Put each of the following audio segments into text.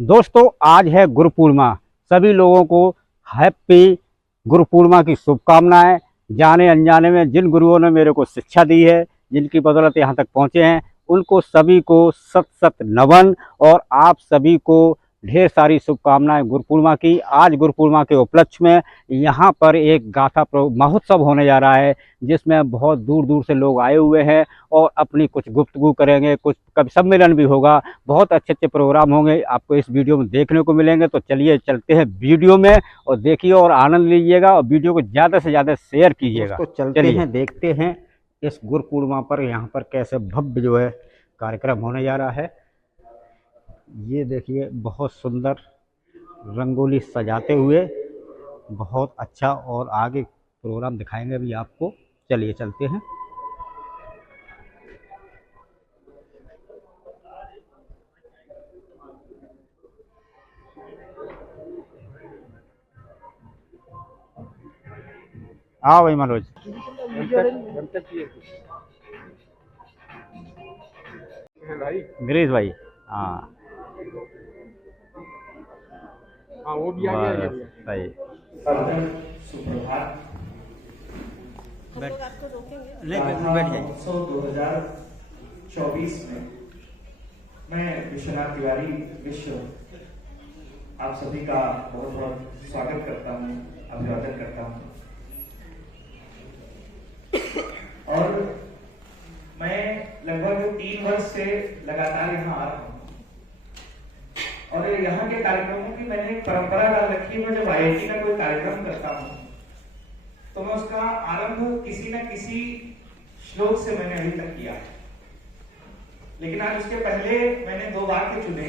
दोस्तों, आज है गुरु पूर्णिमा। सभी लोगों को हैप्पी गुरु पूर्णिमा की शुभकामनाएं। जाने अनजाने में जिन गुरुओं ने मेरे को शिक्षा दी है, जिनकी बदौलत यहाँ तक पहुँचे हैं, उनको सभी को सत सत नमन। और आप सभी को ढेर सारी शुभकामनाएं गुरु पूर्णिमा की। आज गुरु पूर्णिमा के उपलक्ष्य में यहाँ पर एक गाथा महोत्सव होने जा रहा है, जिसमें बहुत दूर दूर से लोग आए हुए हैं और अपनी कुछ गुफ्तगू करेंगे, कुछ कवि सम्मेलन भी होगा। बहुत अच्छे अच्छे प्रोग्राम होंगे, आपको इस वीडियो में देखने को मिलेंगे। तो चलिए चलते हैं वीडियो में और देखिए और आनंद लीजिएगा और वीडियो को ज़्यादा से ज़्यादा शेयर कीजिएगा। तो चलते हैं, देखते हैं इस गुरु पूर्णिमा पर यहाँ पर कैसे भव्य जो है कार्यक्रम होने जा रहा है। ये देखिए, बहुत सुंदर रंगोली सजाते हुए, बहुत अच्छा। और आगे प्रोग्राम दिखाएंगे भी आपको। चलिए चलते हैं। आओ भाई मनोज। गिरीश भाई। हाँ हाँ, वो भी आ गया। सही। सुप्रभात। बैठ जाइए। 2024 में मैं विश्वनाथ तिवारी विश्व आप सभी का बहुत बहुत स्वागत करता हूँ, अभिवादन करता हूँ। और मैं लगभग 3 वर्ष से लगातार यहाँ आ रहा हूँ और यहाँ के कार्यक्रमों की मैंने एक परंपरा डाल रखी है। मैं जब IIT का कोई कार्यक्रम करता हूँ तो मैं उसका आरंभ किसी न किसी श्लोक से मैंने अभी तक किया है। लेकिन आज उसके पहले मैंने 2 वाक्य चुने,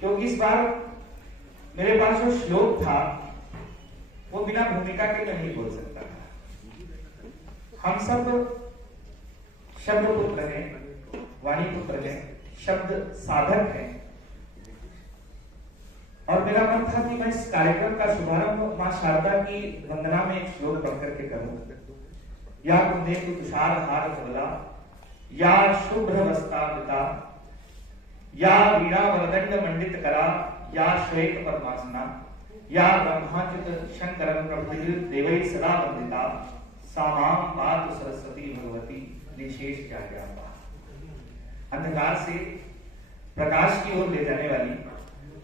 क्योंकि इस बार मेरे पास जो श्लोक था वो बिना भूमिका के मैं नहीं बोल सकता था। हम सब शब्द पुत्र हैं, वाणी पुत्र हैं, शब्द साधक हैं। और मेरा मन था कि मैं इस कार्यक्रम का शुभारंभ मां शारदा की वंदना में एक श्लोक पढ़ करके करूं। या कुंदे तुषार हार धवला, या शुभ्र वस्त्रावृता, या वीणा वरदंड मंडित करा, या श्वेत पद्मासना, या ब्रह्माच्युत शंकरं प्रभुर् देवै सदा वंदिता, सा मां पातु सरस्वती भगवती निशेष जाग्यापा। अंधकार से प्रकाश की ओर ले जाने वाली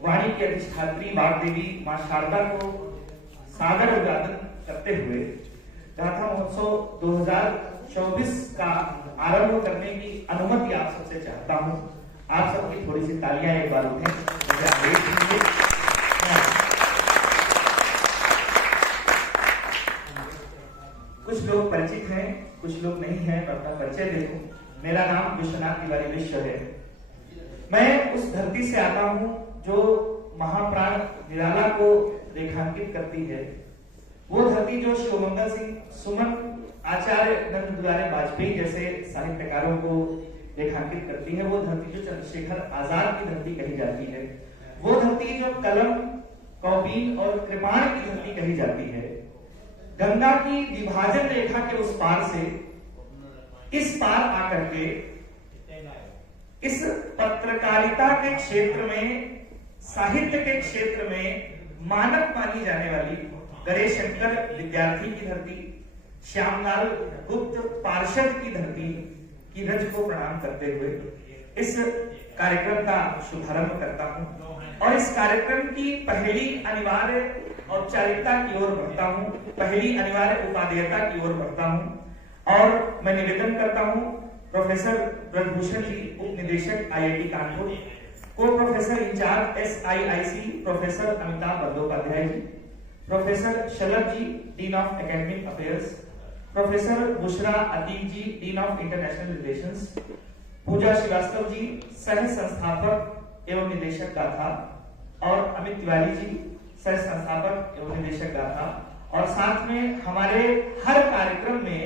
वाणी की अधिष्ठात्री वाग्देवी मां शारदा को सादर अभिवादन करते हुए गाथा महोत्सव 2024 का आरंभ करने की अनुमति आप सबसे चाहता हूं। आप सबकी थोड़ी सी तालियां एक बार उठें, मुझे आदेश दीजिए। कुछ लोग परिचित हैं, कुछ लोग नहीं हैं। मैं अपना परिचय दे दूं। मेरा नाम विश्वनाथ तिवारी विश्व है। मैं उस धरती से आता हूं जो महाप्राण निराला को रेखांकित करती है। वो धरती जो शिवमंगल सिंह सुमन, आचार्य नंद दुलारे वाजपेयी जैसे साहित्यकारों को रेखांकित करती है। वो धरती जो चंद्रशेखर आजाद की धरती कही जाती है। वो धरती जो कलम, कौपीन और कृपाण की धरती कही जाती है। गंगा की विभाजन रेखा के उस पार से इस पार आकर के इस पत्रकारिता के क्षेत्र में, साहित्य के क्षेत्र में मानक मानी जाने वाली गणेश शंकर विद्यार्थी की धरती, श्यामलाल गुप्त पार्षद की धरती की रज को प्रणाम करते हुए इस कार्यक्रम का शुभारंभ करता हूं। और इस कार्यक्रम की पहली अनिवार्य औपचारिकता की ओर बढ़ता हूं, पहली अनिवार्य उपादेयता की ओर बढ़ता हूं। और मैं निवेदन करता हूं प्रोफेसर ब्रजभूषण जी, उप निदेशक IIT कानपुर, को professor in charge SIIC professor Amitabh Bandopadhyay ji, professor Shalabh ji, dean of academic affairs, professor Bushra Atiq ji, dean of international relations, Pooja Srivastava ji, सह संस्थापक एवं निदेशक गाथा, और अमित तिवारी जी, सह संस्थापक एवं निदेशक गाथा। और साथ में हमारे हर कार्यक्रम में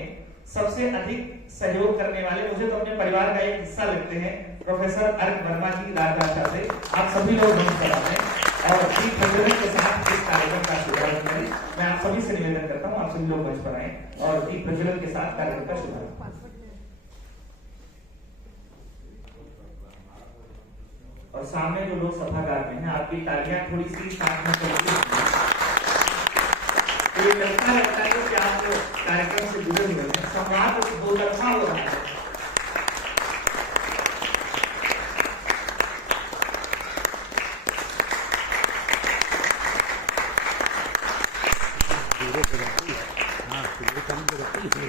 सबसे अधिक सहयोग करने वाले, मुझे तो अपने परिवार का एक हिस्सा लगते हैं, प्रोफेसर अर्क वर्मा जी राजभाषा से। आप सभी लोग नमस्कार हैं और दीप प्रज्वलन के साथ इस कार्यक्रम का शुभारंभ करें। मैं आप सभी से निवेदन करता हूं, आप सभी लोग मंच पर आए और दीप प्रज्वलन के साथ कार्यक्रम का शुभारंभ। और सामने जो लोग सभागार में हैं, आपकी तालियां थोड़ी सी साथ में चलती हैं। तो ये लगता है कि आप कार्यक्रम से जुड़े हुए हैं। संवाद दो तरफा हो रहा है।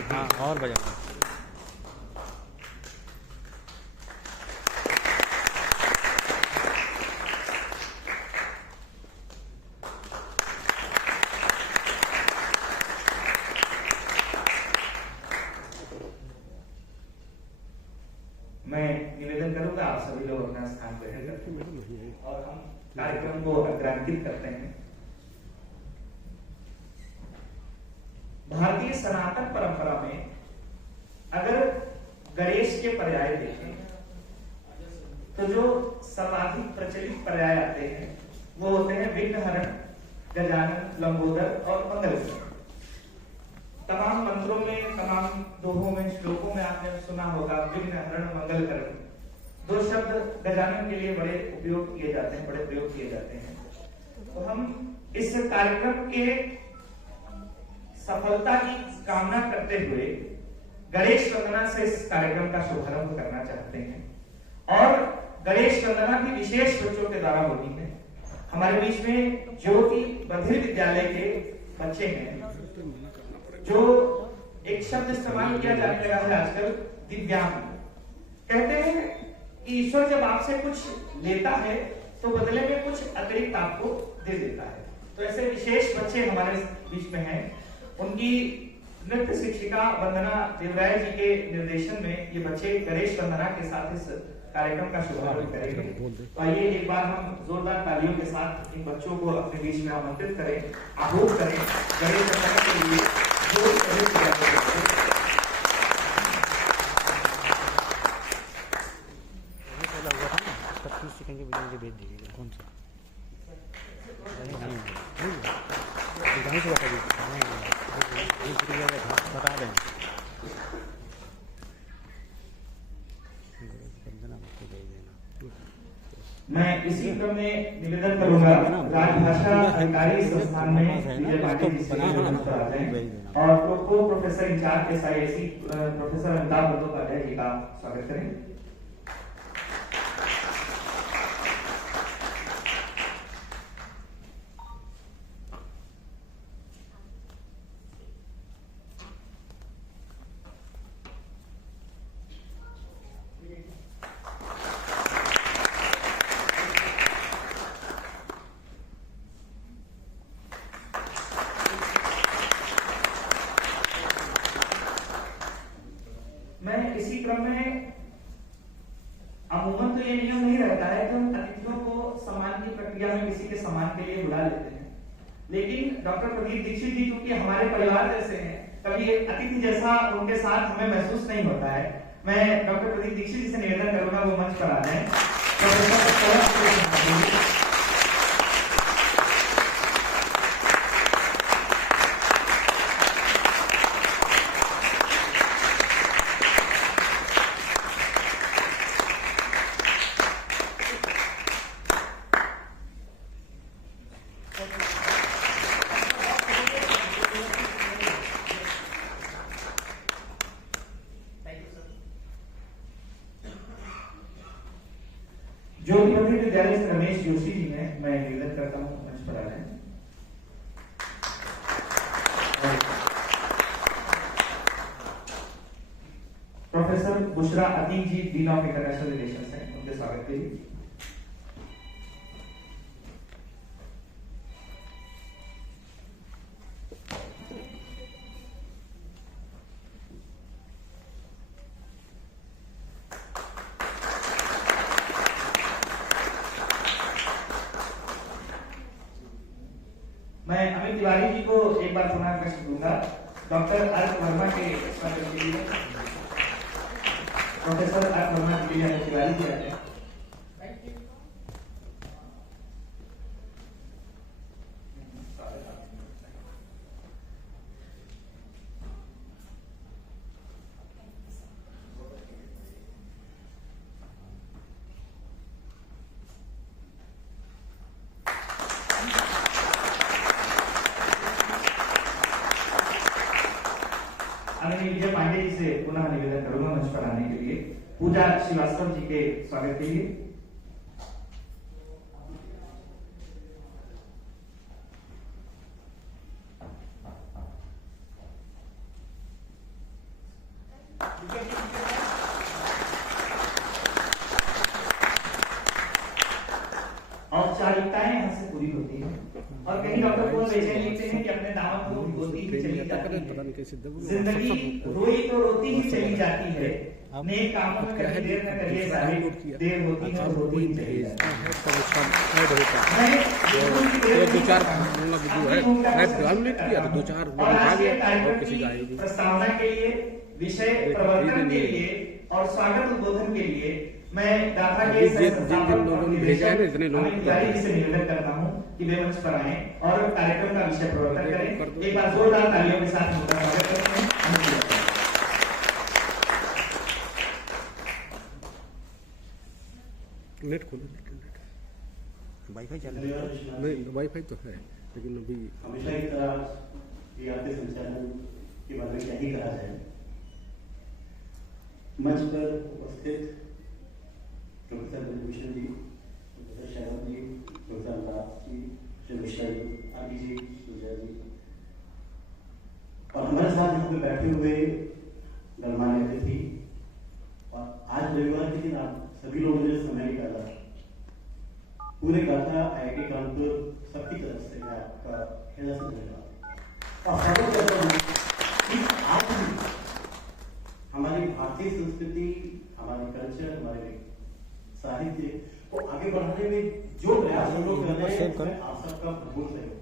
हाँ और बजाना। मैं निवेदन करूंगा आप सभी लोग अपना स्थान ग्रहण करें और हम कार्यक्रम को अग्रांकित करते हैं। भारतीय सनातन परंपरा में अगर गणेश के पर्याय देखें तो जो सर्वाधिक प्रचलित पर्याय आते हैं वो होते हैं विघ्नहरण, गजानन, लंबोदर और मंगलकर। तमाम मंत्रों में, तमाम दोहों में, श्लोकों में आपने सुना होगा विघ्नहरण, मंगलकरण। दो शब्द गजानन के लिए बड़े उपयोग किए जाते हैं, बड़े प्रयोग किए जाते हैं। तो हम इस कार्यक्रम के सफलता की कामना करते हुए गणेश वंदना से इस कार्यक्रम का शुभारंभ करना चाहते हैं। और गणेश वंदना भी विशेष बच्चों के द्वारा होनी है। हमारे बीच में ज्योति बधिर विद्यालय के बच्चे हैं, जो एक शब्द इस्तेमाल किया जाने लगा है आजकल, दिव्यांग। कहते हैं कि ईश्वर जब आपसे कुछ लेता है तो बदले में कुछ अतिरिक्त आपको दे देता है। तो ऐसे विशेष बच्चे हमारे बीच में हैं। उनकी नृत्य शिक्षिका वंदना देवराय जी के निर्देशन में ये बच्चे गणेश वंदना के साथ इस कार्यक्रम का शुभारंभ करेंगे। तो आइए एक बार हम जोरदार तालियों के साथ इन बच्चों को अपने बीच में आमंत्रित करें, आहूत करें गणेश वंदना के लिए। भेज दीजिएगा। कौन सा बता दें। मैं इसी क्रम में निवेदन करूंगा राजभाषा अधिकारी संस्थान में विजय पाटिल जी से आ जाएं और professor in charge SISC professor Amitabh Bandopadhyay ji का स्वागत करें। मैं इसी क्रम में, अमूमन तो ये नियम नहीं रहता है कि हम अतिथियों को सम्मान की प्रक्रिया में किसी के सम्मान के लिए बुला लेते हैं, लेकिन डॉक्टर प्रदीप दीक्षित जी क्योंकि हमारे परिवार जैसे हैं, कभी एक अतिथि जैसा उनके साथ हमें महसूस नहीं होता है। मैं डॉक्टर प्रदीप दीक्षित जी से निवेदन करूंगा वो मंच पर आ जाए। जो भी विद्यालय रमेश जोशी जी ने, मैं निवेदन करता हूँ मंच पर आ जाएं। Professor Bushra Atiq ji, dean of international relations हैं, उनके स्वागत के लिए। मैं अमित तिवारी जी को एक बार पुनः प्रश्न दूंगा। डॉक्टर अर्थ वर्मा के स्वागत के लिए प्रोफेसर अर्थ वर्मा के लिए अमित तिवारी जी आते हैं। विजय पांडे जी से पुनः निवेदन करूंगा मंच पर आने के लिए। पूजा श्रीवास्तव जी के स्वागत के लिए। औपचारिकताएं यहाँ से पूरी होती है और कहीं डॉक्टर को बेचैन लिखते हैं कि अपने दामद को रोती ही चली जाती है, जिंदगी रोई तो रोती ही चली जाती है, नेक कामों में कभी देर न करिए साहिब, देर होती है तो रोती ही चली जाती है। प्रस्तावना के लिए, विषय प्रवर्तन के लिए और स्वागत उद्बोधन के लिए मैं गाथा के तिवारी जी से निवेदन करता हूं कि वे मंच पर आए और कार्यक्रम का विषय प्रवर्तन करें। एक बार जोरदार तालियों के साथ उनका स्वागत करते हैं। नेट खोलो, वाईफाई चल रहा है? नहीं, वाईफाई तो है लेकिन अभी हमेशा की तरह ये आपके संचालन के बारे में क्या ही कहा जाए। मंच पर उपस्थित प्रोफेसर भूषण जी, प्रोफेसर शरण जी, प्रोफेसर अनुराग जी, श्री मिश्रा जी, आदि जी, सुजय जी और हमारे साथ यहाँ पे बैठे हुए गणमान्य अतिथि, और आज रविवार के दिन आप सभी लोगों ने समय निकाला, पूरे गाथा IIT कानपुर सबकी तरफ से मैं आपका हृदय से धन्यवाद और स्वागत करता हूँ कि आज हमारी भारतीय संस्कृति, हमारे कल्चर, हमारे साहित्य को आगे बढ़ाने में जो प्रयास हम लोग कर रहे हैं उसमें आप सबका भरपूर सहयोग।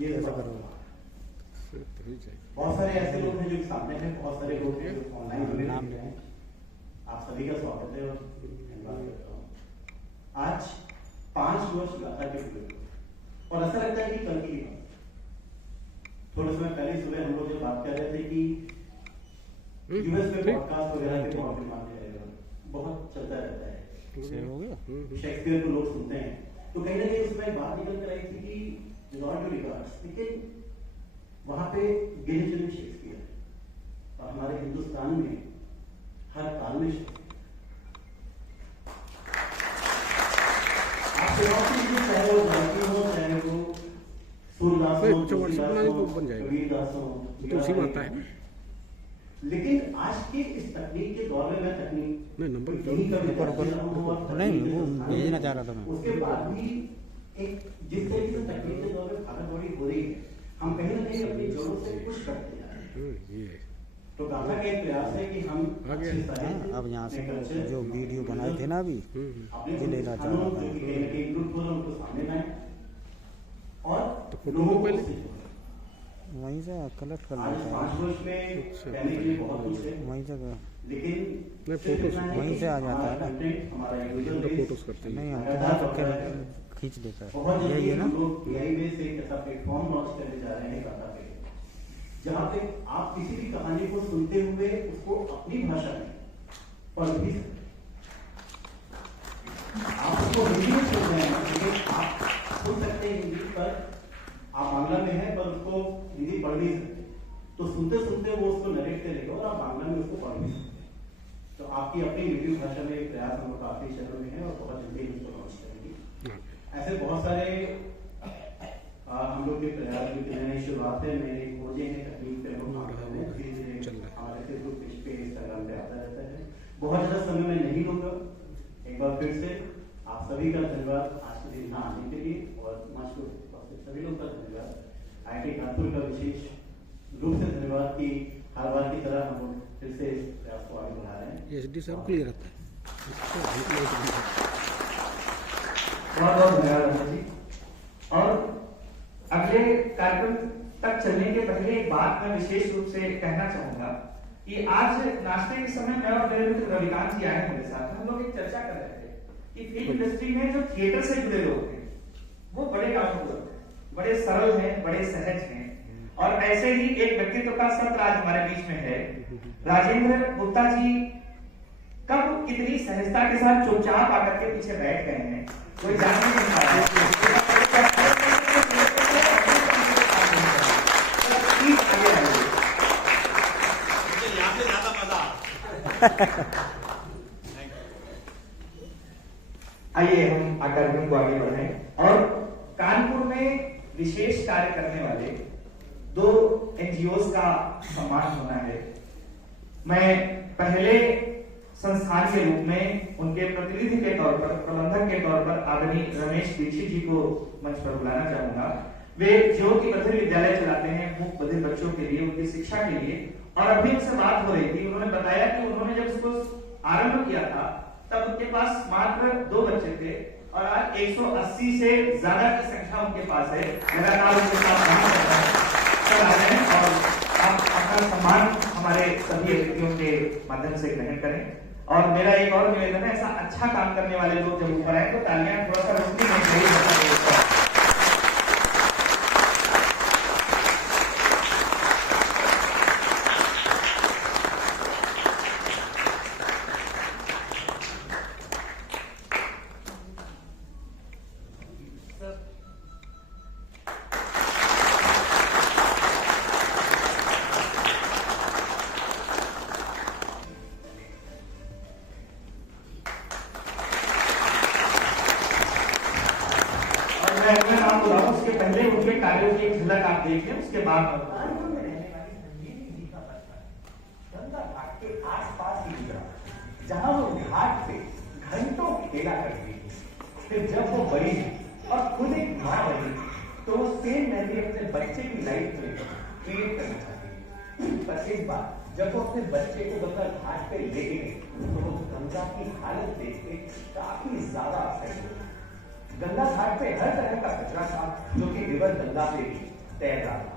ये बहुत सारे ऐसे लोग हैं जो सामने हैं, बहुत सारे लोग हैं जो ऑनलाइन जुड़े हैं। आप सभी का स्वागत है और धन्यवाद करता हूँ। आज 5 वर्ष गाथा के हुए और ऐसा लगता है कि कल की बात। थोड़े समय पहले सुबह हम लोग जब बात कर रहे थे कि यूएस में पॉडकास्ट वगैरह के बहुत डिमांड है, बहुत चलता रहता है, शेक्सपियर को लोग सुनते हैं, तो कहीं ना कहीं उसमें बात निकल कर आई थी कि लॉर्ड ऑफ रिगार्ड्स, लेकिन वहां पे गिने चुने शेक्सपियर और हमारे हिंदुस्तान में हर काल में चाहे वो भारतीय हो, चाहे वो सूरदास हो, कबीरदास हो, तुलसी माता है। लेकिन आज के इस तकनीक के दौर में मैं तकनीक नहीं नंबर नहीं वो भेजना चाह रहा था मैं। उसके बाद भी एक जिस तरीके से तकनीक के दौर में भागदौड़ी हो रही है, हम कहीं ना कहीं अपनी जड़ों से कुछ करते जा रहे हैं। तो गाथा का एक प्रयास है कि हम अब यहाँ से जो वीडियो बनाए थे ना अभी ये लेना चाह रहा था और लोगों को वहीं से कलेक्ट कर आज लेते 5 वर्ष में कहने के लिए बहुत कुछ है, वहीं से लेकिन फोटोस वहीं से आ जाता है ना, हमारा यूजर बेस फोटोस करते हैं। नहीं हम तो वहाँ तक खींच लेता है। बहुत यही जल्दी है ना, हम लोग AI में से एक ऐसा प्लेटफॉर्म लॉन्च करने जा रहे हैं गाथा पे, जहाँ पे आप किसी भी कहानी को सुनते हुए उसको अपनी भाषा में पढ़ भी सकते हैं। आप उसको हिंदी में सुन रहे हैं, लेकिन आप सुन सकते हैं हिंदी पर, आप बांग्ला में है पर उसको हिंदी पढ़ नहीं सकते, तो सुनते सुनते वो उसको नरेट करेगा और आप बांग्ला में उसको पढ़ नहीं सकते। तो आपकी अपनी नेटिव भाषा में एक प्रयास हम लोग काफी चरण में है और बहुत जल्दी उसको लॉन्च करेंगे। ऐसे बहुत सारे हम लोग के प्रयास की नई शुरुआत है, नई खोजें हैं, तकनीक पे हम काम कर रहे हैं, धीरे धीरे हमारे फेसबुक पेज पे, इंस्टाग्राम पे आता रहता है। बहुत ज्यादा समय मैं नहीं लूंगा, एक बार फिर से आप सभी का धन्यवाद आज के दिन यहाँ आने के लिए और मंच को सभी लोग का धन्यवाद। IIT कानपुर का विशेष रूप से धन्यवाद कि हर बार की तरह हम लोग फिर से इस प्रयास को आगे बढ़ा रहे हैं। SD साहब क्लियर रहता है। बहुत बहुत धन्यवाद जी। और अगले कार्यक्रम तक चलने के पहले एक बात मैं विशेष रूप से कहना चाहूंगा कि आज नाश्ते के समय मैं और मेरे मित्र रविकांत जी आए मेरे साथ, हम लोग एक चर्चा कर रहे थे कि फिल्म इंडस्ट्री में जो थिएटर से जुड़े लोग हैं वो बड़े कामों हैं, बड़े सरल हैं, बड़े सहज हैं, और ऐसे ही एक व्यक्तित्व का सत्र आज हमारे बीच में है। राजेंद्र गुप्ता जी कब कितनी सहजता के साथ चुपचाप आकर के पीछे बैठ गए हैं कोई जान नहीं पाया। आइए हम कार्यक्रम को आगे बढ़ाएं और कानपुर में विशेष कार्य करने वाले 2 एनजीओ का सम्मान होना है। मैं पहले संस्थान के रूप में उनके प्रतिनिधि के तौर पर, प्रबंधक के तौर पर आदरणीय रमेश दीक्षित जी को मंच पर बुलाना चाहूंगा। वे ज्योति बधिर विद्यालय चलाते हैं मूक बधिर बच्चों के लिए, उनकी शिक्षा के लिए। और अभी उनसे बात हो रही थी, उन्होंने बताया कि उन्होंने जब इसको आरंभ किया था तब उनके पास मात्र 2 बच्चे थे और आज 180 से ज्यादा की संख्या उनके पास है। लगातार उनके साथ काम कर रहे हैं, चल आ रहे हैं और आप अपना सम्मान हमारे सभी अतिथियों के माध्यम से ग्रहण करें। और मेरा एक और निवेदन है, ऐसा अच्छा काम करने वाले लोग जब ऊपर आए तो तालियां थोड़ा सा रोशनी में चाहिए। उसके पहले उनके कार्यों की एक झलक आप देख लें, उसके बाद कानपुर में रहने वाली संजीवनी जी का बचपन गंगा घाट के आसपास ही गुजरा, जहां वो घाट पे घंटों खेला करती थी। फिर जब वो बड़ी और खुद एक मां बनी तो वो सेम मेमोरी अपने बच्चे की लाइफ में क्रिएट करना चाहती। पर इस बार जब वो अपने बच्चे को गंगा घाट पे लेके गई तो वो गंगा की हालत देख के काफी ज्यादा अपसेट हुई। गंगा घाट पे हर तरह का कचरा था जो कि रिवर गंगा पे भी तैर रहा था।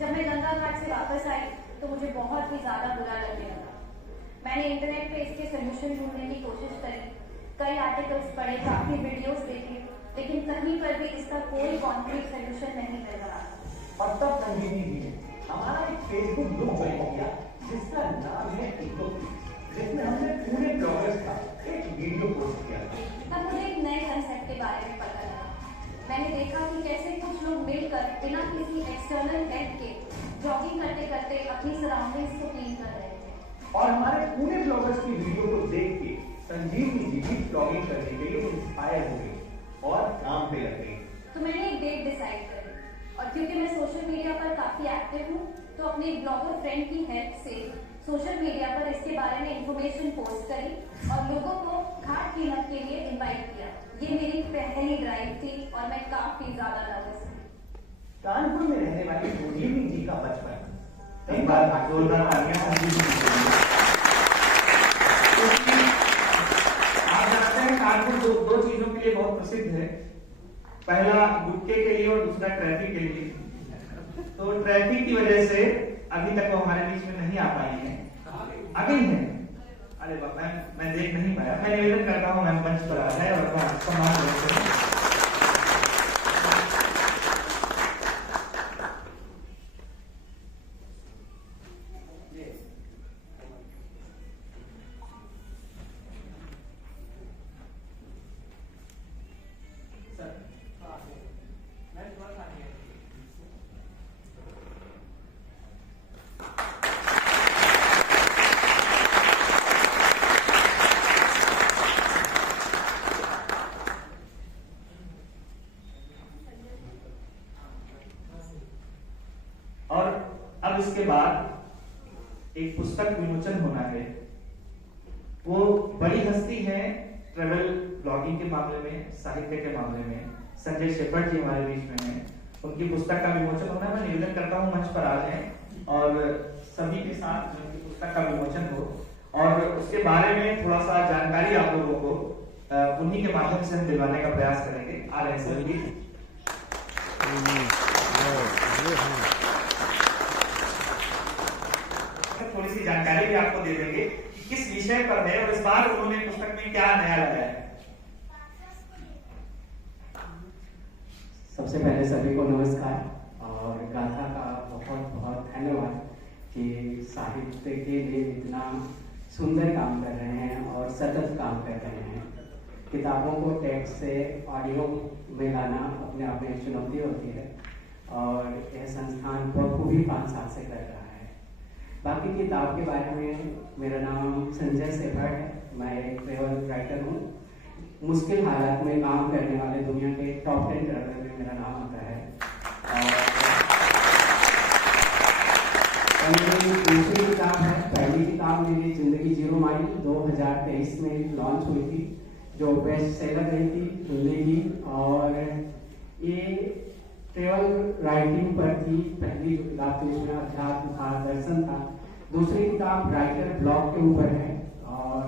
जब मैं गंगा घाट से वापस आई तो मुझे बहुत ही ज्यादा बुरा लगने लगा। मैंने इंटरनेट पे इसके सोल्यूशन ढूंढने की कोशिश करी, कई आर्टिकल्स पढ़े, काफी वीडियोस देखे, लेकिन कहीं पर भी इसका कोई कॉन्क्रीट सोल्यूशन नहीं मिल रहा। और तब संजीवनी जी ने हमारा एक फेसबुक ग्रुप ज्वाइन किया जिसका नाम है इको, जिसमें हमने पूरे ब्लॉगर्स का एक वीडियो पोस्ट किया था। तब मुझे एक नए कंसेप्ट के बारे में पता लगा। मैंने देखा कि कैसे कुछ लोग मिलकर बिना किसी एक्सटर्नल हेल्प के जॉगिंग करते करते अपनी सराउंडिंग्स को क्लीन कर रहे थे। और हमारे पूरे ब्लॉगर्स की वीडियो को देख के संजीवनी जी भी ब्लॉगिंग करने के लिए इंस्पायर हो गई और काम पे लग गई। तो मैंने एक डेट डिसाइड करी और क्योंकि मैं सोशल मीडिया पर काफी एक्टिव हूँ तो अपने ब्लॉगर फ्रेंड की हेल्प से सोशल मीडिया पर इसके बारे में इंफॉर्मेशन पोस्ट करी और लोगों को घाट क्लीनअप के लिए इनवाइट किया। ये मेरी पहली ड्राइव थी और मैं काफी ज्यादा नर्वस थी। कानपुर में रहने वाली संजीवनी जी का बचपन कई बार जोरदार तालियां संजीवनी जी के लिए। आप जानते हैं कानपुर दो चीजों के लिए बहुत प्रसिद्ध है, पहला गुटके के लिए और दूसरा ट्रैफिक के लिए। तो ट्रैफिक की वजह से अभी तक वो हमारे बीच में नहीं आ पाई है, आ गई है। अरे बाप, मैं देख नहीं पाया। मैं निवेदन करता हूँ मैम मंच पर आ जाए और अपना सम्मान करें। और अब इसके बाद एक पुस्तक विमोचन होना है। वो बड़ी हस्ती है ट्रेवल ब्लॉगिंग के मामले में, साहित्य के मामले में, संजय शेफर्ड जी हमारे बीच में हैं। उनकी पुस्तक का विमोचन होना है। मैं निवेदन करता हूँ मंच पर आ जाएं और सभी के साथ उनकी पुस्तक का विमोचन हो और उसके बारे में थोड़ा सा जानकारी आप लोगों को उन्हीं के माध्यम से हम दिलवाने का प्रयास करेंगे। आ रहे हैं सर प्लीज। थोड़ी सी जानकारी भी आपको दे देंगे कि किस विषय पर है और इस बार उन्होंने पुस्तक में क्या नया लगाया है। सबसे पहले सभी को नमस्कार और गाथा का बहुत बहुत धन्यवाद कि साहित्य के लिए इतना सुंदर काम कर रहे हैं और सतत काम कर रहे हैं। किताबों को टेक्स्ट से ऑडियो में लाना अपने आप में चुनौती होती है और यह संस्थान बखूबी 5 साल से कर रहा है। बाकी किताब के बारे में, मेरा नाम संजय सेठा है, मैं एक ट्रेवल राइटर हूँ। मुश्किल हालात में काम करने वाले दुनिया के टॉप 10 ट्रेवलर में मेरा नाम आता है। और मेरी दूसरी किताब है, पहली किताब मेरी जिंदगी जीरो माइल 2023 में लॉन्च हुई थी, जो बेस्ट सेलर रही थी हिंदी की, और ये ट्रेवल राइटिंग पर थी। पहली जो किताब थी उसमें अध्यात्म था, दर्शन था। दूसरी किताब राइटर ब्लॉग के ऊपर है, और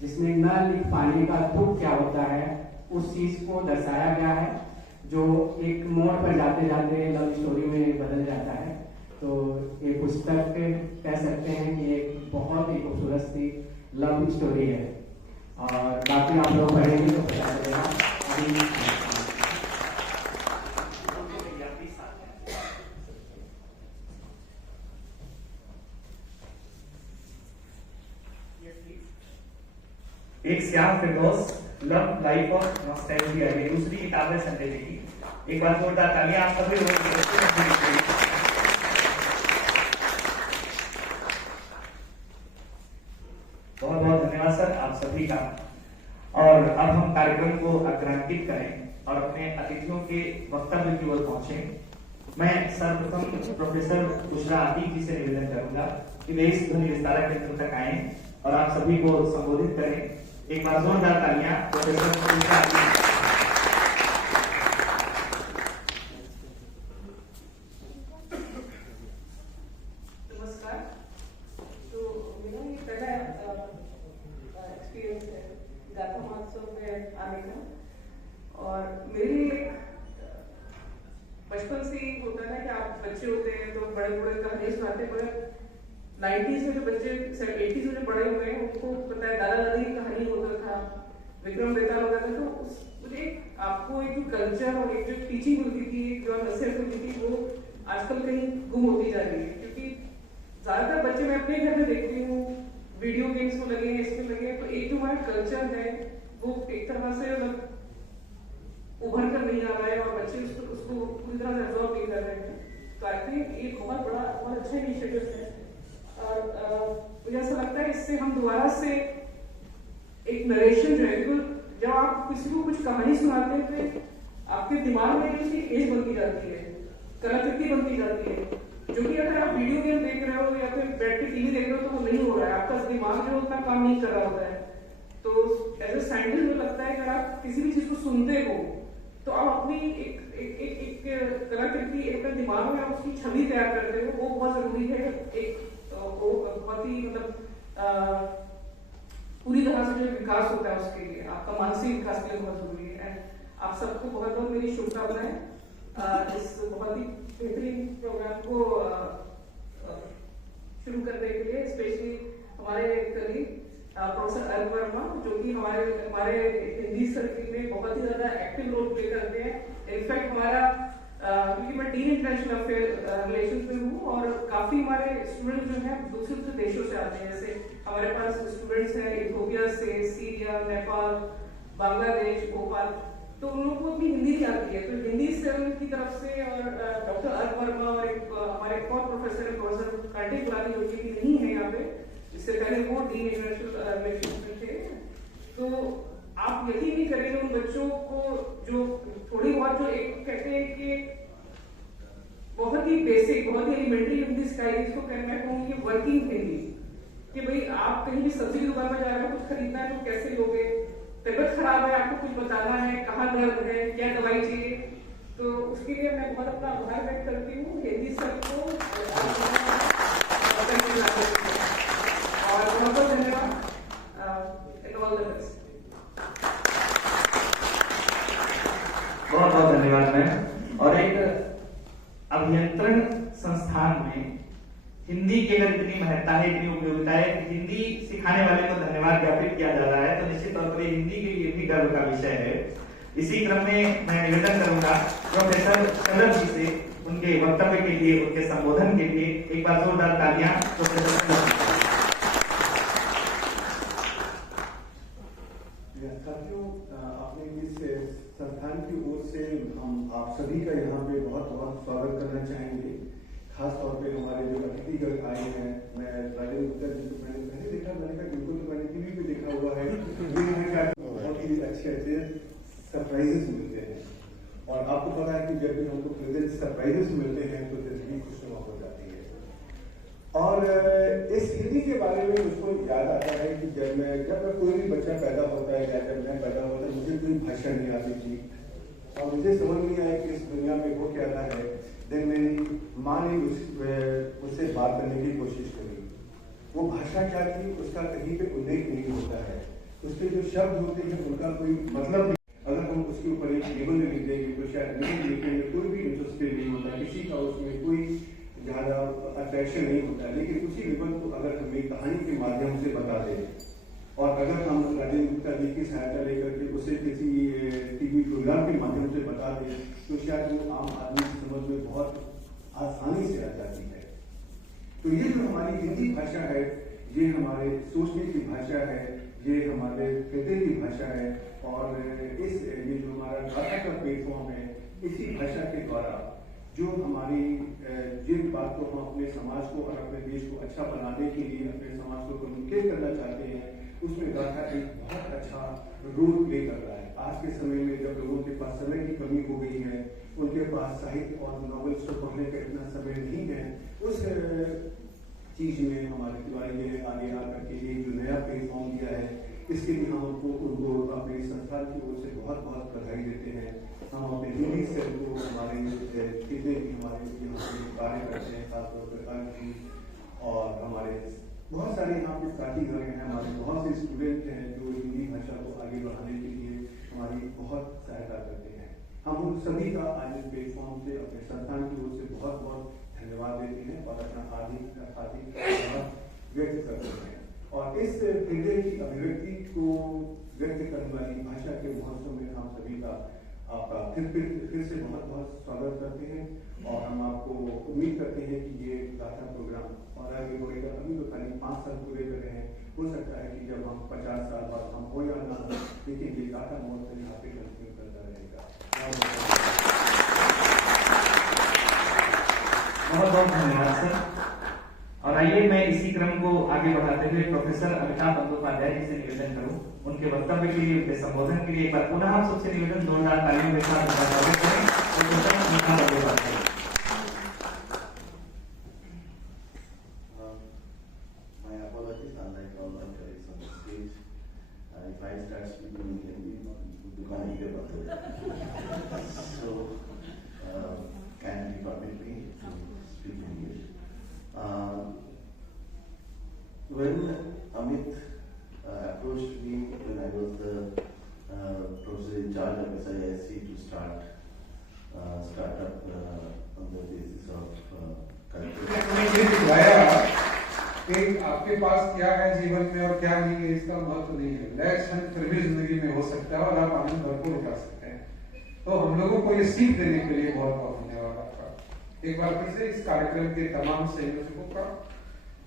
जिसमें न लिख पाने का दुख क्या होता है उस चीज को दर्शाया गया है, जो एक मोड़ पर जाते जाते लव स्टोरी में बदल जाता है। तो ये पुस्तक कह सकते हैं कि एक बहुत ही खूबसूरत सी लव स्टोरी है, और बाकी आप लोग पढ़ेंगे तो पता चलेगा। एक श्याम फिरदौस, लव लाइफ ऑफ नॉस्टैल्जिया, ये दूसरी किताब है संजय जी की। एक बार जोरदार तालियां आप सभी लोगों के लिए। बहुत बहुत धन्यवाद सर आप सभी का। और अब हम कार्यक्रम को अग्रांकित करें और अपने अतिथियों के वक्तव्य की ओर पहुंचे। मैं सर्वप्रथम प्रोफेसर बुशरा आतिक जी से निवेदन करूंगा कि वे इस ध्वनि विस्तारक केंद्र तक आए और आप सभी को संबोधित करें। एक बार जोरदार तालियां प्रोफेसर बुशरा आतिक। और मेरे लिए बचपन से ही होता है ना कि आप बच्चे होते हैं तो बड़े बड़े कहानियां सुनाते हैं, मगर 90s में जो बच्चे 80s में जो बड़े हुए हैं उनको पता है दादा दादी की कहानी होता था, विक्रम बेताल होता था। तो उस मुझे आपको एक जो कल्चर और एक जो टीचिंग मिलती थी, जो नसीहत मिलती थी, वो आजकल कहीं गुम होती जा रही है। क्योंकि ज्यादातर बच्चे मैं अपने घर में देखती हूँ वीडियो गेम्स में लगे हैं, इसमें लगे हैं। तो एक जो हमारा कल्चर है वो एक तरह से मतलब उभर कर नहीं आ रहा है और बच्चे उसको पूरी तरह से एब्जॉर्ब नहीं कर रहे हैं। तो आई थिंक ये बहुत अच्छा इनिशिएटिव है। और मुझे ऐसा लगता है इससे हम दोबारा से एक नरेशन जो है, जब आप किसी को कुछ कहानी सुनाते हैं तो आपके दिमाग में उसकी एज बनती जाती है, कलाकृति बनती जाती है, जो कि अगर आप वीडियो गेम देख रहे हो या फिर बैठ के टीवी देख रहे हो तो वो नहीं हो रहा है। आपका दिमाग जो उतना काम नहीं कर रहा होता है। तो एज ए साइंटिस्ट मुझे लगता है कि अगर आप किसी भी चीज को सुनते हो तो आप अपनी एक कलाकृति अपने दिमाग में आप उसकी छवि तैयार करते हो, वो बहुत जरूरी है। एक वो बहुत ही मतलब पूरी तरह से जो विकास होता है उसके लिए, आपका मानसिक विकास के लिए बहुत जरूरी है। आप सबको बहुत बहुत मेरी शुभकामनाएं इस बहुत ही बेहतरीन प्रोग्राम को शुरू करने के लिए। स्पेशली हमारे कलीग प्रोफेसर अरुण वर्मा, जो कि हमारे हिंदी सर्किल में बहुत ही ज्यादा एक्टिव रोल प्ले करते हैं। इनफैक्ट हमारा क्योंकि मैं डीन इंटरनेशनल अफेयर रिलेशंस में हूँ और काफी हमारे स्टूडेंट जो हैं दूसरे देशों से आते हैं। जैसे हमारे पास स्टूडेंट्स हैं इथियोपिया से, सीरिया, नेपाल, बांग्लादेश, भोपाल। तो उन लोगों को भी हिंदी नहीं आती है, तो हिंदी सेल की तरफ से और डॉक्टर अरुण वर्मा और हमारे एक और प्रोफेसर है प्रोफेसर कार्तिक गुलानी, जो कि नहीं है यहाँ पे, इससे पहले वो डीन इंटरनेशनल रिलेशंस में थे। तो आप यकीन नहीं करेंगे उन बच्चों को जो थोड़ी बहुत जो एक कहते हैं कि बहुत ही बेसिक, बहुत ही एलिमेंट्री हिंदी सिखाई, इसको मैं कहूँगी वर्किंग हिंदी, कि भाई आप कहीं भी सब्जी की दुकान में जा रहे हो, कुछ खरीदना है तो कैसे लोगे, तबियत खराब है आपको कुछ बताना है, कहाँ दर्द है, क्या दवाई चाहिए। तो उसके लिए मैं बहुत अपना आभार व्यक्त करती हूँ हिंदी सर को और बहुत बहुत धन्यवाद। All the best. बहुत बहुत धन्यवाद मैम। और एक अभियंत्रण संस्थान में हिंदी की अगर इतनी महत्ता है, इतनी उपयोगिता है, हिंदी सिखाने वाले को धन्यवाद ज्ञापित किया जा रहा है, तो निश्चित तौर पर हिंदी के लिए भी गर्व का विषय है। इसी क्रम में मैं निवेदन करूंगा प्रोफेसर शरद जी से उनके वक्तव्य के लिए, उनके संबोधन के लिए एक बार जोरदार तालियां प्रोफेसर शरद। साथियों, अपने इस संस्थान की ओर से हम आप सभी का यहाँ पे बहुत बहुत स्वागत करना चाहेंगे। खास तौर पे हमारे जो अतिथिगण आए हैं, मैं राजेंद्र गुप्ता जी को मैंने पहले देखा, मैंने कहा इनको तो मैंने टीवी पे देखा हुआ है, ये क्या बहुत ही अच्छे सरप्राइजेस मिलते हैं। और आपको पता है कि जब भी हमको प्रेजेंट सरप्राइजेस मिलते हैं तो जिंदगी खुशनुमा हो जाती है। और इस हिंदी के बारे में मुझको याद आता है कि जब मैं कोई भी बच्चा पैदा होता है या जब मैं पैदा होता है, मुझे कोई भाषा नहीं आती थी और मुझे समझ नहीं आया कि इस दुनिया में हो क्या रहा है। देन मेरी माँ ने उससे बात करने की कोशिश करी। वो भाषा क्या थी उसका कहीं पे उल्लेख नहीं होता है, उसके जो शब्द होते हैं उनका कोई मतलब नहीं। अगर हम उसके ऊपर एक निबंध लिख देंगे तो शायद निबंध लिखने में कोई भी इंटरेस्टेड नहीं होता, किसी का उसमें कोई ज़्यादा अट्रैक्शन नहीं होता है। लेकिन उसी निबंध को अगर हम एक कहानी के माध्यम से बता दें और अगर हम राजेंद्र गुप्ता जी की सहायता लेकर के उसे किसी टीवी प्रोग्राम के माध्यम से बता दें तो शायद वो आम आदमी की समझ में बहुत आसानी से आ जाती है। तो ये जो हमारी हिंदी भाषा है, ये हमारे सोचने की भाषा है, ये हमारे हृदय की भाषा है। और ये जो हमारा भाषा का प्लेटफॉर्म है, इसी भाषा के द्वारा जो हमारी जिन बात को हम अपने समाज को और अपने देश को अच्छा बनाने के लिए अपने समाज को कम्युनिकेट करना चाहते हैं, उसमें गाथा एक बहुत अच्छा रोल प्ले कर रहा है। आज के समय में जब लोगों के पास समय की कमी हो गई है, उनके पास साहित्य और नॉवेल्स को पढ़ने का इतना समय नहीं है, उस चीज में हमारे तिवारी ने आगे आकर के ये जो नया प्लेटफॉर्म दिया है, इसके लिए हम उनको अपने संस्थान की ओर से बहुत बहुत बधाई देते हैं। हम अपने हिंदी सेल को हमारे जितने भी हमारे यहाँ पे कार्य करते हैं, खासतौर पर प्रकाश जी और हमारे बहुत सारे यहाँ पे साथीगण हैं, हमारे बहुत से स्टूडेंट हैं जो हिंदी भाषा को आगे बढ़ाने के लिए हमारी बहुत सहायता करते हैं। हम उन सभी का आज इस प्लेटफॉर्म से अपने संस्थान की ओर से बहुत बहुत धन्यवाद देते हैं और अपना हार्दिक धन्यवाद व्यक्त करते हैं। और इस हृदय की अभिव्यक्ति को व्यक्त करने वाली भाषा के महोत्सव में हम सभी का आपका फिर से बहुत बहुत स्वागत करते हैं और हम आपको उम्मीद करते हैं कि ये गाथा प्रोग्राम और आगे बढ़ेगा। अभी तो खाली 5 साल पूरे कर रहे हैं, हो सकता है कि जब हम 50 साल बाद हम हो या ना, लेकिन ये गाथा महोत्सव यहाँ पे कंटिन्यू करता रहेगा। बहुत बहुत धन्यवाद सर। और आइए मैं इसी क्रम को आगे बढ़ाते हुए प्रोफेसर अमिताभ बंदोपाध्याय जी से निवेदन करूं, उनके वक्तव्य के लिए, उनके संबोधन के लिए एक बार पुनः हम सबसे निवेदन जोरदार तालियों के साथ स्वागत करें। Professor Amitabh Bandopadhyay. My apologies, unlike all my colleagues on the stage, if I start speaking in Hindi, you can't hear about it. So, kindly permit me to speak English. When Amit approached me when I was the professor in charge of SIISC to start up on the basis of culture. कि आपके पास क्या है जीवन में और क्या नहीं है, इसका महत्व नहीं है। नया क्षण फिर भी जिंदगी में हो सकता है और आप आनंद भरपूर उठा सकते हैं। तो हम लोगों को ये सीख देने के लिए बहुत बहुत धन्यवाद आपका। एक बार फिर से इस कार्यक्रम के तमाम संयोजकों का,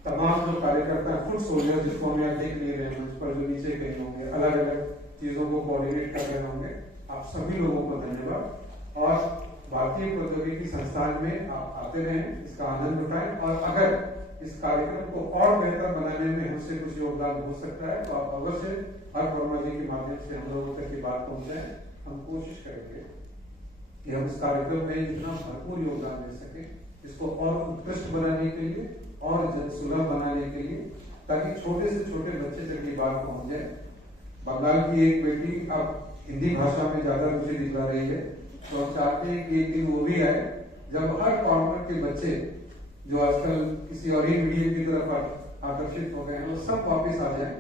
तमाम जो कार्यकर्ता फुट सोल्जर जिसको हम यहाँ देख नहीं रहे मंच पर, जो नीचे गए होंगे, अलग अलग चीजों को कोऑर्डिनेट कर रहे होंगे, आप सभी लोगों को धन्यवाद। और भारतीय प्रौद्योगिकी संस्थान में आप आते रहें, इसका आनंद उठाएं और अगर इस कार्यक्रम को और बेहतर बनाने में हमसे कुछ योगदान हो सकता है तो आप अवश्य हर वर्मा जी के माध्यम से हम लोगों तक की बात पहुंचाएं। हम कोशिश करेंगे कि हम इस कार्यक्रम में जितना भरपूर योगदान दे सके, इसको और उत्कृष्ट बनाने के लिए और जन सुलभ बनाने के लिए, ताकि छोटे से छोटे बच्चे तक ये बात पहुंच जाए। बंगाल की एक बेटी अब हिंदी भाषा में ज्यादा रुचि दिखा रही है, तो हम चाहते हैं कि एक दिन वो भी आए जब हर कॉर्नर के बच्चे जो आजकल किसी और ही मीडियम की तरफ आकर्षित हो गए हैं, वो सब वापस आ जाए।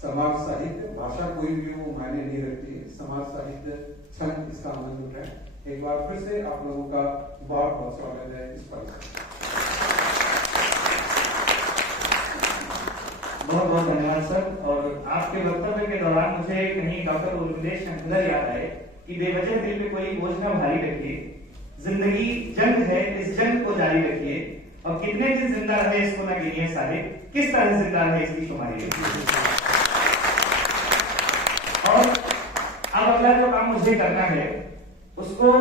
समाज साहित्य, भाषा कोई भी वो मायने नहीं रखती है, समाज साहित्य छंद, इसका आनंद उठाए। एक बार फिर से आप लोगों का बहुत बहुत स्वागत है इस परिसर। बहुत बहुत धन्यवाद सर। और आपके वक्तव्य के दौरान मुझे कहीं डॉक्टर उर्मिलेश शंकर याद आए कि बेवजह दिल पे कोई बोझ न भारी रखिए, जिंदगी जंग है, इस जंग को जारी रखिए, और कितने दिन जिंदा रहे इसको न गिनिए सारे, किस तरह जिंदा रहे इसकी शुमारी। और अब अगला जो काम मुझे करना है उसको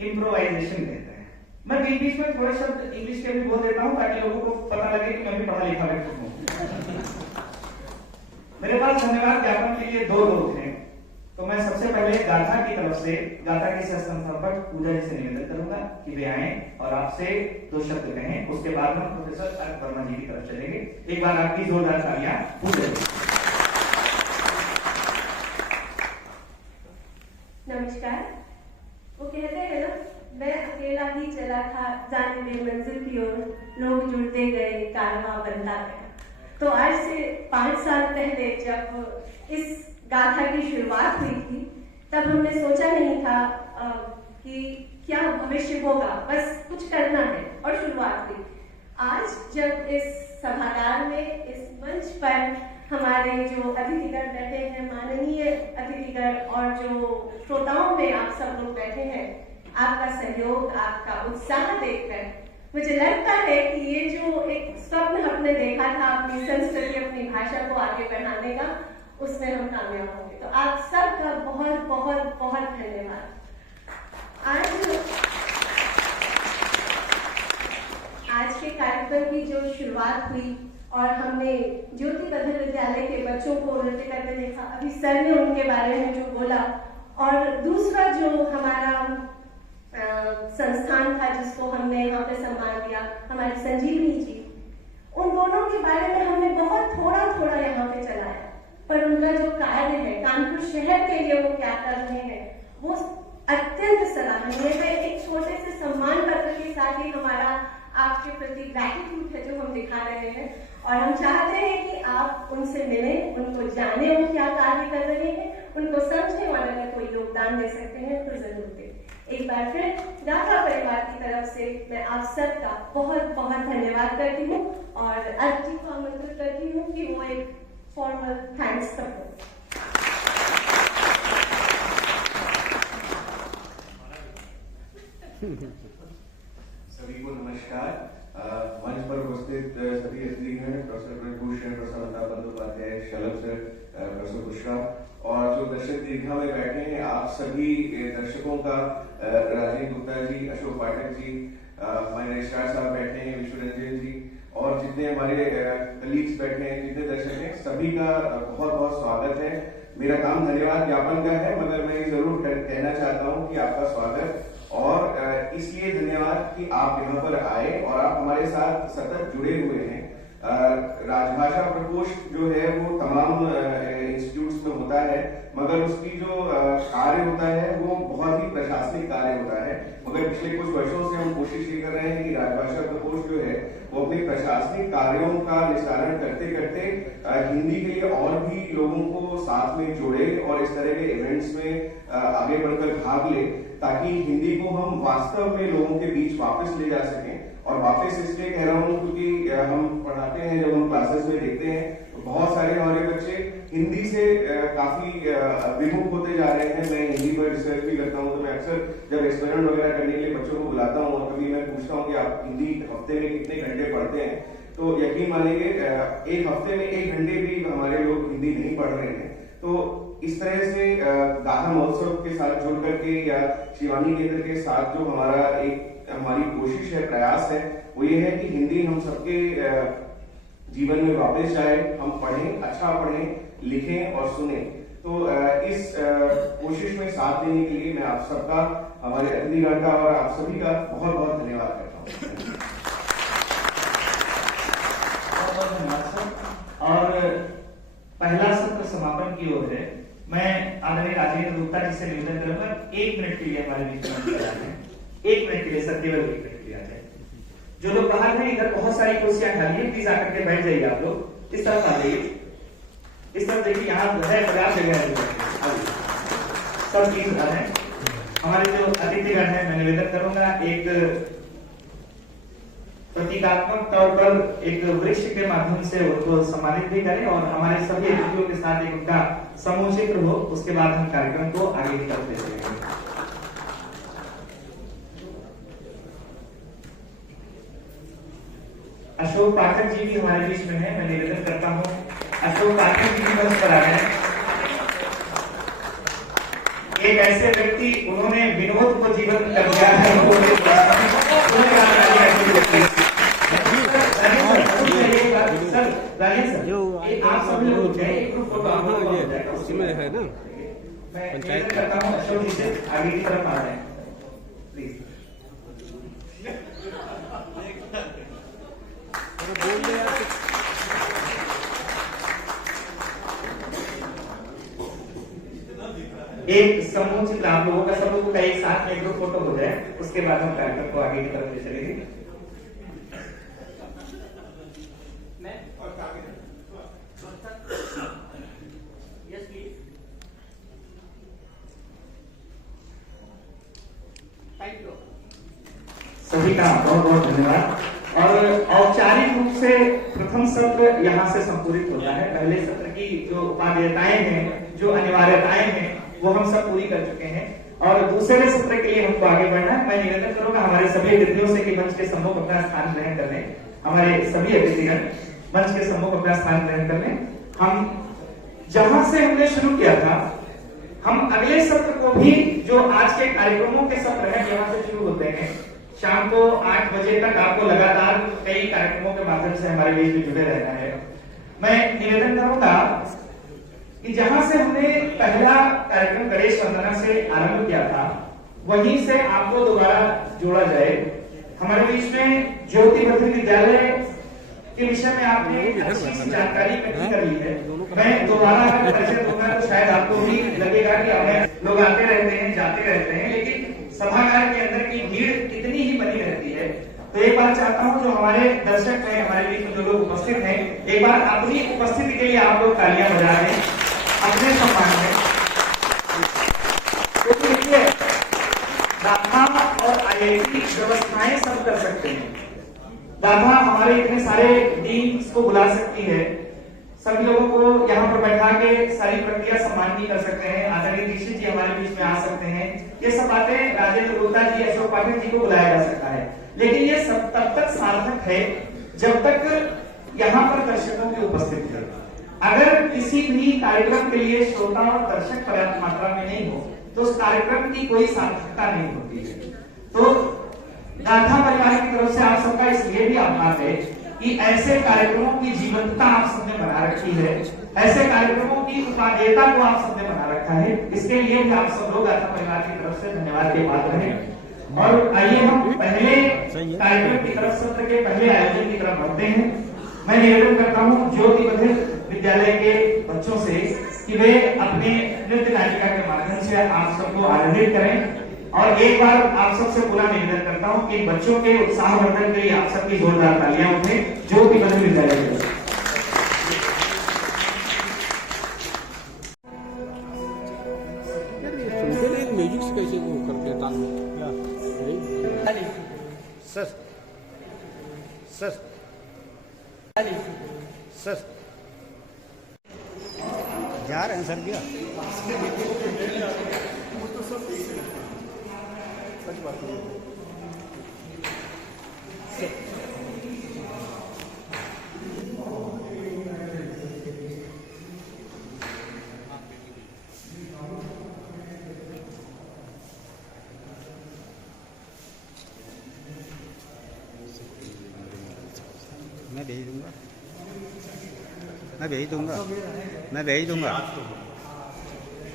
इम्प्रोवाइजेशन कहते हैं। मैं बीच बीच में थोड़े शब्द इंग्लिश के भी बोल देता हूँ ताकि लोगों को पता लगे कि मैं भी पढ़ा लिखा व्यक्ति हूँ। मेरे पास धन्यवाद ज्ञापन के लिए 2 लोग हैं, तो मैं सबसे पहले गाथा की तरफ से गाथा के संस्थापक पूजा जी से निवेदन करूंगा कि वे आए और आपसे 2 शब्द कहें। उसके बाद हम प्रोफेसर अर्क वर्मा जी की तरफ चलेंगे। एक बार आपकी जोरदार तालियां पूजा जी। नमस्कार। वो कहते हैं ना, मैं अकेला ही चला था जाने में मंजिल की ओर, लोग जुड़ते गए कारवां बनता गया। तो आज से 5 साल पहले जब इस गाथा की शुरुआत हुई थी, तब हमने सोचा नहीं था कि क्या भविष्य होगा, बस कुछ करना है और शुरुआत हुई। आज जब इस सभागार में, इस मंच पर हमारे जो अतिथिगण बैठे हैं, माननीय अतिथिगण, और जो श्रोताओं में आप सब लोग बैठे हैं, आपका सहयोग, आपका उत्साह देखकर मुझे लगता है कि ये जो एक स्वप्न हमने देखा था अपनी संस्कृति, अपनी भाषा को आगे बढ़ाने का, उसमें हम कामयाब होंगे। तो आप सबका बहुत बहुत बहुत धन्यवाद। आज के कार्यक्रम की जो शुरुआत हुई और हमने ज्योति बधिर विद्यालय के बच्चों को नृत्य करते देखा, अभी सर ने उनके बारे में जो बोला, और दूसरा जो हमारा संस्थान था जिसको हमने यहाँ पे सम्मान दिया, हमारे संजीवनी जी, उन दोनों के बारे में हमने बहुत थोड़ा यहाँ पे चलाया, पर उनका जो कार्य है कानपुर शहर के लिए वो क्या कर रहे हैं वो अत्यंत सराहनीय है। एक छोटे से सम्मान पत्र के साथ ही हमारा आपके प्रति ग्रैटिट्यूड है जो हम दिखा रहे हैं, और हम चाहते हैं कि आप उनसे मिलें, उनको जाने वो क्या कार्य कर रहे हैं, उनको समझें, और अगर कोई योगदान दे सकते हैं तो जरूर दें। एक बार फिर गाथा परिवार की तरफ से मैं आप सबका बहुत बहुत धन्यवाद करती हूँ और अर्क जी को आमंत्रित करती हूँ कि वो एक फॉर्मल थैंक्स करें। सभी को नमस्कार। मंच पर उपस्थित सभी अतिथिगण, प्रोफेसर ब्रजभूषण, प्रोफेसर अमिताभ बंदोपाध्याय, शलभ सर, प्रोफेसर बुशरा, और जो दर्शक दीर्घा में बैठे हैं, आप सभी दर्शकों का, राजीव गुप्ता जी, अशोक पाठक जी, हमारे रजिस्ट्रार साहब बैठे हैं, विश्व रंजन जी, और जितने हमारे कलीग्स बैठे हैं, जितने दर्शक हैं, सभी का बहुत बहुत स्वागत है। मेरा काम धन्यवाद ज्ञापन का है, मगर मैं ये जरूर कहना चाहता हूँ कि आपका स्वागत, और इसलिए धन्यवाद कि आप यहाँ पर आए और आप हमारे साथ सतत जुड़े हुए हैं। राजभाषा प्रकोष्ठ जो है वो तमाम इंस्टीट्यूट्स में होता है, मगर उसकी जो कार्य होता है वो बहुत ही प्रशासनिक कार्य होता है। मगर पिछले कुछ वर्षों से हम कोशिश ये कर रहे हैं कि राजभाषा प्रकोष्ठ जो है वो अपने प्रशासनिक कार्यों का निस्तारण करते करते हिंदी के लिए और भी लोगों को साथ में जोड़े और इस तरह के इवेंट्स में आगे बढ़कर भाग ले, ताकि हिंदी को हम वास्तव में लोगों के बीच वापस ले जा सकें। और वापस इसलिए कह रहा हूँ क्योंकि हम पढ़ाते हैं, जब हम क्लासेस में देखते हैं तो बहुत सारे हमारे बच्चे हिंदी से काफी विमुख होते जा रहे हैं। मैं हिंदी पर रिसर्च भी करता हूँ, तो मैं अक्सर जब एक्सपेरिमेंट वगैरह करने के लिए बच्चों को बुलाता हूँ और कभी मैं पूछता हूँ कि आप हिंदी हफ्ते में कितने घंटे पढ़ते हैं, तो यकीन मानिए एक हफ्ते में 1 घंटे भी हमारे लोग हिंदी नहीं पढ़ रहे हैं। तो इस तरह से गाथा महोत्सव के साथ जुड़ करके या शिवानी केंद्र के साथ जो हमारी कोशिश है, प्रयास है, वो ये है कि हिंदी हम सबके जीवन में वापस जाए, हम पढ़ें, अच्छा पढ़ें, लिखें और सुने। तो इस कोशिश में साथ देने के लिए मैं आप सबका, हमारे अतिथिगण का और आप सभी का बहुत बहुत धन्यवाद करता हूँ। बहुत बहुत धन्यवाद सर। और पहला सत्र समापन की ओर है। मैं आदरणीय राजेंद्र गुप्ता जी से निवेदन करूंगा 1 मिनट के लिए हमारे बीच में आ जाए। 1 मिनट के लिए सर, केवल 1 मिनट के लिए आ जाए। जो लोग बाहर हैं, इधर बहुत सारी कुर्सियां खाली है, प्लीज आकर के बैठ जाइए। आप लोग इस तरफ आ जाइए, इस तरफ देखिए, यहाँ है 50 जगह है, सब 30,000 है। हमारे जो अतिथिगण है, मैं निवेदन करूंगा एक प्रतीकात्मक तौर पर एक वृक्ष के माध्यम से उनको सम्मानित भी करें और हमारे सभी अतिथियों के साथ एक उनका समूह चित्र हो। उसके बाद हम कार्यक्रम को आगे की तरफ ले जाएंगे। अशोक पाठक जी भी हमारे बीच में है। मैं निवेदन करता हूँ अशोक पाठक जी भी मंच पर आ रहे हैं। एक ऐसे व्यक्ति, उन्होंने विनोद को जीवन कर दिया है। निवेदन करता हूँ अशोक जी से आगे की तरफ आ जाए प्लीज। एक समूह चित्र आप लोगों का सब लोगों का एक साथ में ग्रुप फोटो हो जाए, उसके बाद हम कार्यक्रम को आगे की तरफ ले चलेंगे। सभी का बहुत बहुत धन्यवाद। और औपचारिक रूप से प्रथम सत्र यहाँ से संपूर्णित होता है। पहले सत्र की जो उपादेयताएं हैं, जो अनिवार्यताएं हैं, वो हम सब पूरी कर चुके हैं और दूसरे सत्र के लिए हमको आगे बढ़ना है। मैं निवेदन करूंगा हमारे सभी अतिथियों से कि मंच के सम्मुख अपना स्थान ग्रहण कर लें। हमारे सभी अतिथिगण मंच के सम्मुख अपना स्थान ग्रहण कर लें। हम जहां से हमने शुरू किया था, हम अगले सत्र को भी जो आज के कार्यक्रमों के सत्र हैं यहाँ से शुरू होते हैं। शाम को 8 बजे तक आपको लगातार कई कार्यक्रमों के माध्यम से हमारे बीच में जुड़े रहना है। मैं निवेदन करूंगा कि जहां से हमने पहला कार्यक्रम गणेश वंदना से आरंभ किया था, वहीं से आपको दोबारा जोड़ा जाए। हमारे बीच में ज्योति बद्र विद्यालय के विषय में आपने अच्छी सी जानकारी इकट्ठी कर ली है। मैं दोबारा अगर परिचय दूंगा तो शायद आपको भी लगेगा कि हमें लोग आते रहते हैं, जाते रहते हैं, लेकिन सभागार के अंदर की भीड़ इतनी ही बनी रहती है। तो एक बार चाहता हूं जो हमारे दर्शक हैं, हमारे बीच में जो लोग उपस्थित हैं, एक बार अपनी उपस्थिति के लिए आप लोग तालियां बजा दें अपने सम्मान में। तो देखिए, दादा और IIT व्यवस्थाएं सब कर सकते हैं। दादा हमारे इतने सारे डीन्स को बुला सकती है, सभी लोगों को यहाँ पर बैठा के सारी प्रक्रिया सम्मान कर सकते हैं। आदरणीय दीक्षित जी हमारे बीच में आ सकते हैं। ये सब बातें राजेंद्र गुप्ता जी, अशोक पाठक जी को बुलाया जा सकता है, लेकिन ये सब तब तक सार्थक है जब तक यहाँ पर दर्शकों की उपस्थिति है। अगर किसी भी कार्यक्रम के लिए श्रोता और दर्शक पर्याप्त मात्रा में नहीं हो तो उस कार्यक्रम की कोई सार्थकता नहीं होती है। तो गाथा परिवार की तरफ से आप सबका इसलिए भी आभार है कि ऐसे कार्यक्रमों की जीवंतता आप सबने बना रखी है, ऐसे कार्यक्रमों की उपादेयता को आप सबने बना रखा है। इसके लिए भी आप सब लोग गाथा परिवार की तरफ से धन्यवाद के पात्र हैं। और आइए हम पहले कार्यक्रम की तरफ, सत्र के पहले आयोजन की तरफ बढ़ते हैं। मैं निवेदन करता हूँ ज्योति बद्र विद्यालय के बच्चों से कि वे अपने नृत्य नाटिका के माध्यम से आप सबको आनंदित करें। और एक बार आप सबसे पुनः निवेदन करता हूं कि बच्चों के उत्साहवर्धन के लिए आप सबकी जोरदार तालियां उठे ज्योति बद्र विद्यालय के। म्यूजिक से कैसे वो करते हैं ताल में? सर सर सर जा रहे हैं सर क्या? मैं भेज दूंगा, मैं भेज दूंगा, मैं भेज दूंगा,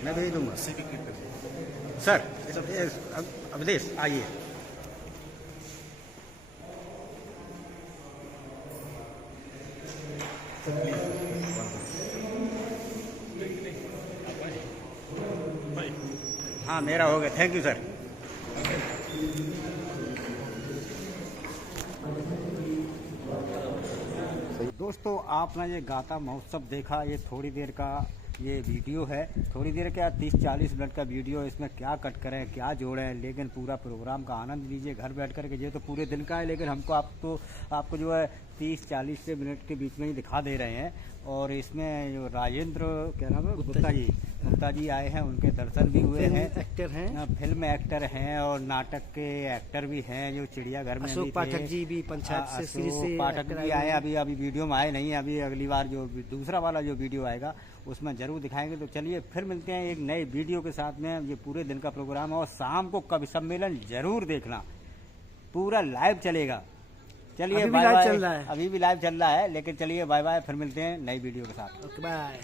मैं भेज दूंगा सर। अवधेश आइए। हाँ मेरा हो गया, थैंक यू सर। दोस्तों आपने ये गाथा महोत्सव देखा, ये थोड़ी देर का ये वीडियो है, थोड़ी देर क्या 30-40 मिनट का वीडियो। इसमें क्या कट करें, क्या जोड़ें, लेकिन पूरा प्रोग्राम का आनंद लीजिए घर बैठ कर के। ये तो पूरे दिन का है, लेकिन हमको आपको जो है 30-40 मिनट के बीच में ही दिखा दे रहे हैं। और इसमें जो राजेंद्र क्या नाम है, गुप्ता जी आए हैं, उनके दर्शन भी हुए हैं। एक्टर हैं, फिल्म एक्टर हैं और नाटक के एक्टर भी हैं, जो चिड़ियाघर में अशोक पाठक जी भी पंचायत से पाठक भी आए। अभी वीडियो में आए नहीं, अभी अगली बार जो दूसरा वाला जो वीडियो आएगा उसमें जरूर दिखाएंगे। तो चलिए फिर मिलते हैं एक नए वीडियो के साथ में। ये पूरे दिन का प्रोग्राम है और शाम को कवि सम्मेलन जरूर देखना, पूरा लाइव चलेगा। चलिए बाय बाय। अभी भी लाइव चल रहा है, लेकिन चलिए बाय बाय, फिर मिलते हैं नई वीडियो के साथ। Okay bye.